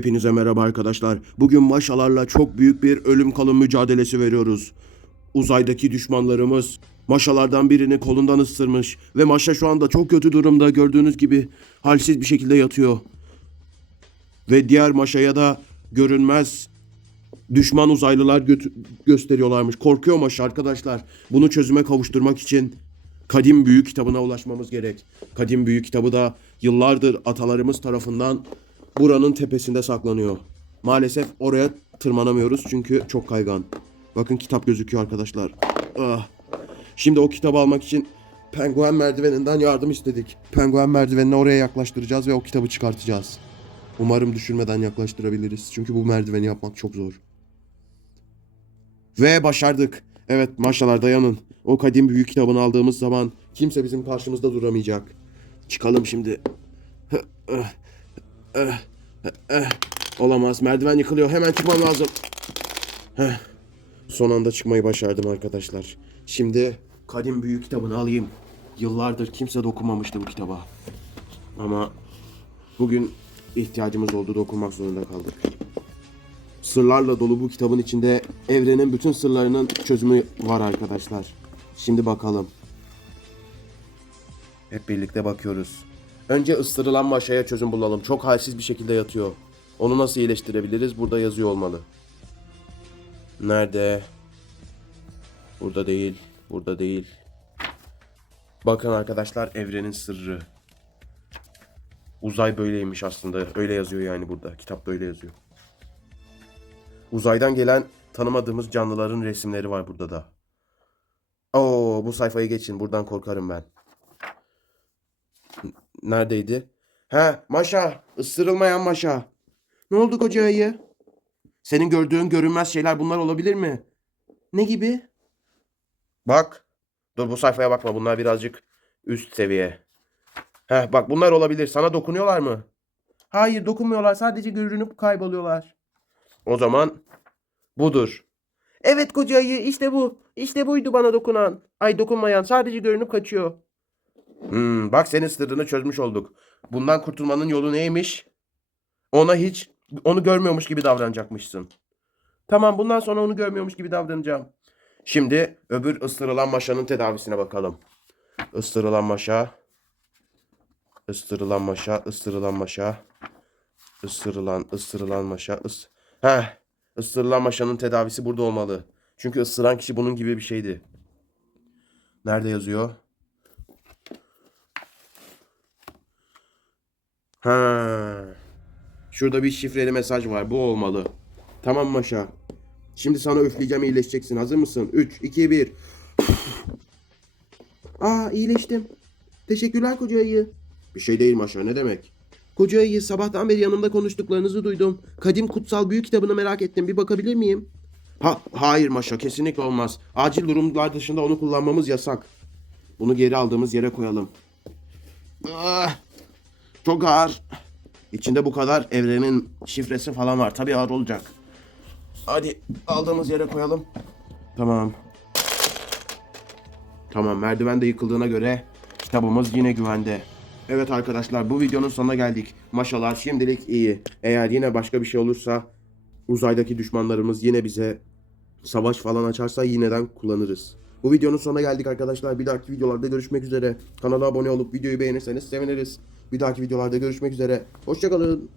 Hepinize merhaba arkadaşlar. Bugün maşalarla çok büyük bir ölüm kalım mücadelesi veriyoruz. Uzaydaki düşmanlarımız maşalardan birini kolundan ısırmış ve maşa şu anda çok kötü durumda gördüğünüz gibi halsiz bir şekilde yatıyor. Ve diğer maşaya da görünmez düşman uzaylılar götü- gösteriyorlarmış. Korkuyor maşa arkadaşlar. Bunu çözüme kavuşturmak için Kadim Büyü kitabına ulaşmamız gerek. Kadim Büyü kitabı da yıllardır atalarımız tarafından buranın tepesinde saklanıyor. Maalesef oraya tırmanamıyoruz çünkü çok kaygan. Bakın kitap gözüküyor arkadaşlar. Ah. Şimdi o kitabı almak için penguen merdiveninden yardım istedik. Penguen merdivenini oraya yaklaştıracağız ve o kitabı çıkartacağız. Umarım düşürmeden yaklaştırabiliriz. Çünkü bu merdiveni yapmak çok zor. Ve başardık. Evet maşalar dayanın. O kadim büyük kitabını aldığımız zaman kimse bizim karşımızda duramayacak. Çıkalım şimdi. Olamaz. Merdiven yıkılıyor. Hemen çıkmam lazım. Heh. Son anda çıkmayı başardım arkadaşlar. Şimdi kadim büyük kitabını alayım. Yıllardır kimse dokunmamıştı bu kitaba. Ama bugün ihtiyacımız oldu. Dokunmak zorunda kaldık. Sırlarla dolu bu kitabın içinde evrenin bütün sırlarının çözümü var arkadaşlar. Şimdi bakalım. Hep birlikte bakıyoruz. Önce ıstırılan maşaya çözüm bulalım. Çok halsiz bir şekilde yatıyor. Onu nasıl iyileştirebiliriz? Burada yazıyor olmalı. Nerede? Burada değil. Burada değil. Bakın arkadaşlar evrenin sırrı. Uzay böyleymiş aslında. Öyle yazıyor yani burada. Kitap böyle yazıyor. Uzaydan gelen tanımadığımız canlıların resimleri var burada da. Oo bu sayfayı geçin. Buradan korkarım ben. Neredeydi? He Maşa. ısırılmayan Maşa. Ne oldu koca ayı? Senin gördüğün görünmez şeyler bunlar olabilir mi? Ne gibi? Bak. Dur bu sayfaya bakma. Bunlar birazcık üst seviye. Heh bak bunlar olabilir. Sana dokunuyorlar mı? Hayır dokunmuyorlar. Sadece görünüp kayboluyorlar. O zaman budur. Evet koca ayı işte bu. İşte buydu bana dokunan. Ay dokunmayan sadece görünüp kaçıyor. Hmm, bak senin sırrını çözmüş olduk. Bundan kurtulmanın yolu neymiş? Ona hiç onu görmüyormuş gibi davranacakmışsın. Tamam bundan sonra onu görmüyormuş gibi davranacağım. Şimdi öbür ıstırılan maşanın tedavisine bakalım. Istırılan maşa. Istırılan maşa, ıstırılan maşa. Isırılan, ısırılan maşa, ıs... Heh, ısırılan maşanın tedavisi burada olmalı. Çünkü ısıran kişi bunun gibi bir şeydi. Nerede yazıyor? Ha. Şurada bir şifreli mesaj var. Bu olmalı. Tamam Maşa. Şimdi sana üfleyeceğim iyileşeceksin. Hazır mısın? 3, 2, 1. Aa iyileştim. Teşekkürler koca ayı. Bir şey değil Maşa ne demek? Koca ayı sabahtan beri yanımda konuştuklarınızı duydum. Kadim kutsal büyük kitabını merak ettim. Bir bakabilir miyim? Ha, hayır Maşa kesinlikle olmaz. Acil durumlar dışında onu kullanmamız yasak. Bunu geri aldığımız yere koyalım. Ah, çok ağır. İçinde bu kadar evrenin şifresi falan var. Tabii ağır olacak. Hadi aldığımız yere koyalım. Tamam. Tamam merdiven de yıkıldığına göre kitabımız yine güvende. Evet arkadaşlar bu videonun sonuna geldik. Maşallah şimdilik iyi. Eğer yine başka bir şey olursa uzaydaki düşmanlarımız yine bize savaş falan açarsa yineden kullanırız. Bu videonun sonuna geldik arkadaşlar. Bir dahaki videolarda görüşmek üzere. Kanala abone olup videoyu beğenirseniz seviniriz. Bir dahaki videolarda görüşmek üzere. Hoşçakalın.